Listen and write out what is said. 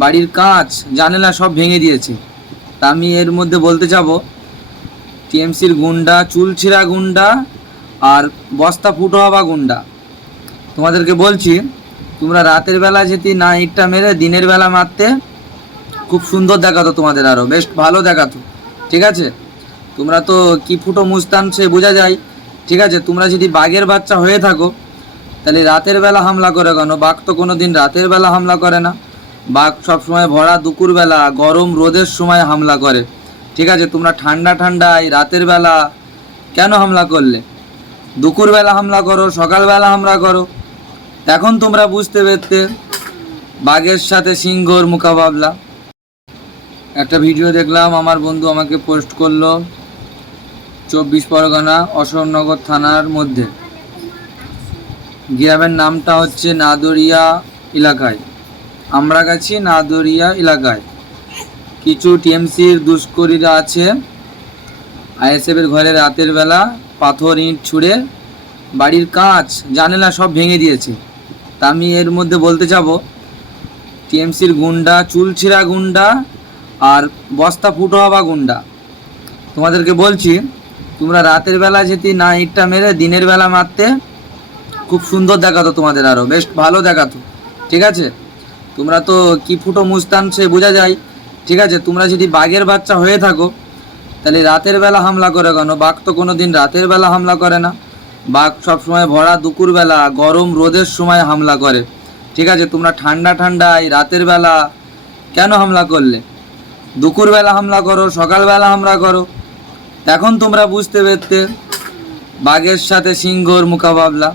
বাড়ির কাঁচ জানালা সব ভেঙে দিয়েছে। তা আমি এর মধ্যে বলতে যাব, টিএমসির গুন্ডা, চুলছিঁড়া গুন্ডা আর বস্তা ফুটো হওয়া গুন্ডা। তোমাদেরকে বলছি, তোমরা রাতের বেলা যদি না ইটটা মেরে দিনের বেলা মারতে, খুব সুন্দর দেখাতো তোমাদের, আরও বেশ ভালো দেখাতো। ঠিক আছে, তোমরা তো কি ফুটো মুস্তান সে বোঝা যায়। ঠিক আছে, তোমরা যদি বাঘের বাচ্চা হয়ে থাকো তাহলে রাতের বেলা হামলা করে কেন? বাঘ তো কোনো দিন রাতের বেলা হামলা করে না। বাঘ সবসময় ভরা দুপুরবেলা গরম রোদের সময় হামলা করে। ঠিক আছে, তোমরা ঠান্ডা ঠান্ডায় রাতের বেলা কেন হামলা করলে? দুপুরবেলা হামলা করো, সকালবেলা হামলা করো। এখন তোমরা বুঝতে পারতে বাঘের সাথে সিংহর মোকাবিলা। একটা ভিডিও দেখলাম, আমার বন্ধু আমাকে পোস্ট করলো 24 পরগনা অশোকনগর থানার মধ্যে। গ্রামের নামটা হচ্ছে নাদরিয়া এলাকায়, আমরা গেছি নাদরিয়া এলাকায়। কিছু টিএমসির দুষ্করীরা আছে, আইএসএফের ঘরে রাতের বেলা পাথর ইঁট ছুঁড়ে বাড়ির কাঁচ জানালা সব ভেঙে দিয়েছে। তা আমি এর মধ্যে বলতে যাব, টিএমসির গুন্ডা, চুলছিঁড়া গুন্ডা আর বস্তা ফুটো হওয়া গুন্ডা। তোমাদেরকে বলছি, তোমরা রাতের বেলা যদি না ইটটা মেরে দিনের বেলা মারতে, খুব সুন্দর দেখাতো তোমাদের, আরও বেশ ভালো দেখাতো। ঠিক আছে, তোমরা তো কি ফুটো মুস্তান সে বোঝা যায়। ঠিক আছে, তোমরা যদি বাঘের বাচ্চা হয়ে থাকো তাহলে রাতের বেলা হামলা করে কেন? বাঘ তো কোনো দিন রাতের বেলা হামলা করে না। বাঘ সবসময় ভরা দুপুরবেলা গরম রোদের সময় হামলা করে। ঠিক আছে, তোমরা ঠান্ডা ঠান্ডায় রাতের বেলা কেন হামলা করলে? দুপুরবেলা হামলা করো, সকালবেলা হামলা করো। এখন তোমরা বুঝতে পারতে বাঘের সাথে সিংহর মোকাবিলা।